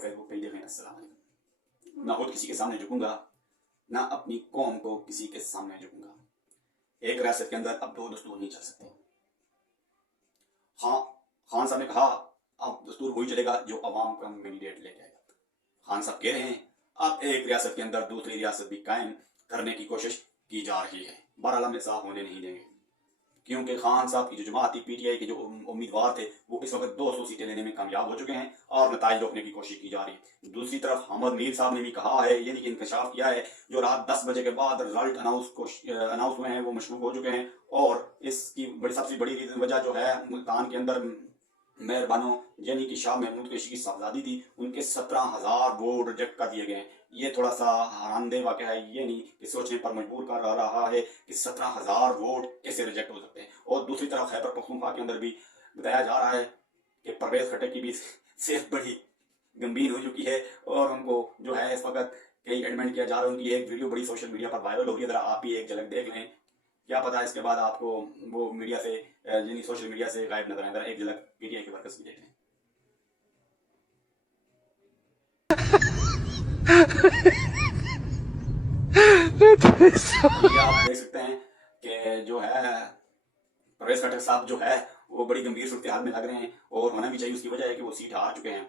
Face book page देखें। अस्सलाम वालेकुम। ना खुद किसी के सामने झुकूंगा, ना अपनी कौम को किसी के सामने झुकूंगा। एक रियासत के अंदर अब 2 दस्तूर नहीं चल सकते। हाँ, खान साहब ने कहा अब दस्तूर वही चलेगा जो अवाम का मैंडेट लेके आएगा। खान साहब कह रहे हैं अब एक रियासत के अंदर दूसरी रियासत भी कायम करने की कोशिश की जा रही है। बहरहाल हम साफ होने नहीं देंगे, क्योंकि खान साहब की जो जमात थी, पीटीआई के जो उम्मीदवार थे, वो इस वक्त 200 सीटें लेने में कामयाब हो चुके हैं और नताइज रोकने की कोशिश की जा रही है। दूसरी तरफ अहमद मीर साहब ने भी कहा है, यानी कि इंकशाफ किया है, जो रात 10 बजे के बाद रिजल्ट अनाउंस हुए हैं वो मशरूक हो चुके हैं। और इसकी सबसे बड़ी वजह जो है, मुल्तान के अंदर मेहरबानों यानी कि शाह महमूद कुरैशी की साहबजादी थी, उनके 17,000 वोट रिजेक्ट कर दिए गए। ये थोड़ा सा हैरानदे वाक़या है, ये नहीं कि सोचने पर मजबूर कर रहा है कि 17,000 वोट कैसे रिजेक्ट हो सकते हैं। और दूसरी तरफ खैबर पख्तूनख्वा के अंदर भी बताया जा रहा है कि परवेज खट्टक की भी सेहत बड़ी गंभीर हो चुकी है और उनको जो है इस वक्त कई एडमिट किया जा रहा है। उनकी एक वीडियो बड़ी सोशल मीडिया पर वायरल हो रही है, जरा आप ही एक झलक देख लें। क्या पता इसके बाद आपको वो मीडिया से यानी सोशल मीडिया से गायब नजर आए। जरा एक झलक पीटीआई के वर्कर्स की देख लें। आप देख सकते हैं कि जो है परवेज खट्टक साहब जो है वो बड़ी गंभीर सूरत हाल में लग रहे हैं और होना भी चाहिए। उसकी वजह है कि वो सीट हार चुके हैं।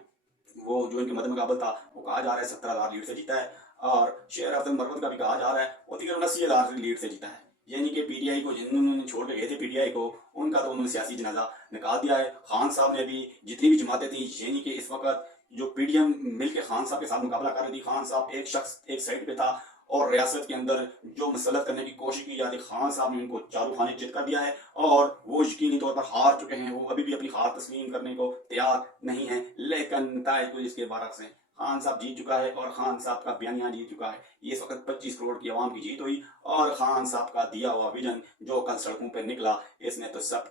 वो जो इनके मद मुकाबल था वो कहा जा रहा है 17,000 लीड से जीता है और शेर अफजल मरवत का भी कहा जा रहा है वो तकरीबन 80,000 लीड से जीता है। यानी कि पीटीआई को जिन्होंने छोड़ के गए थे पीटीआई को, उनका तो उन्होंने सियासी जनाजा निकाल दिया है। खान साहब ने भी जितनी भी जमातें थी, यानी कि इस वक्त जो पीडीएम मिल के खान साहब के साथ मुकाबला कर रही थी, खान साहब एक शख्स एक साइड पे था और रियासत के अंदर जो मसलत करने की कोशिश की जाती, खान साहब ने उनको चारू खाने चित कर दिया है और वो यकीनी तौर पर हार चुके हैं। वो अभी भी अपनी हार तस्लीम करने को तैयार नहीं है, लेकिन नताइज को इसके बारक्स हैं। खान साहब जीत चुका है और खान साहब का बयानिया जीत चुका है। ये इस वक्त 25 करोड़ की आवाम की जीत हुई और खान साहब का दिया हुआ विजन जो कल सड़कों पर निकला, इसने तो सब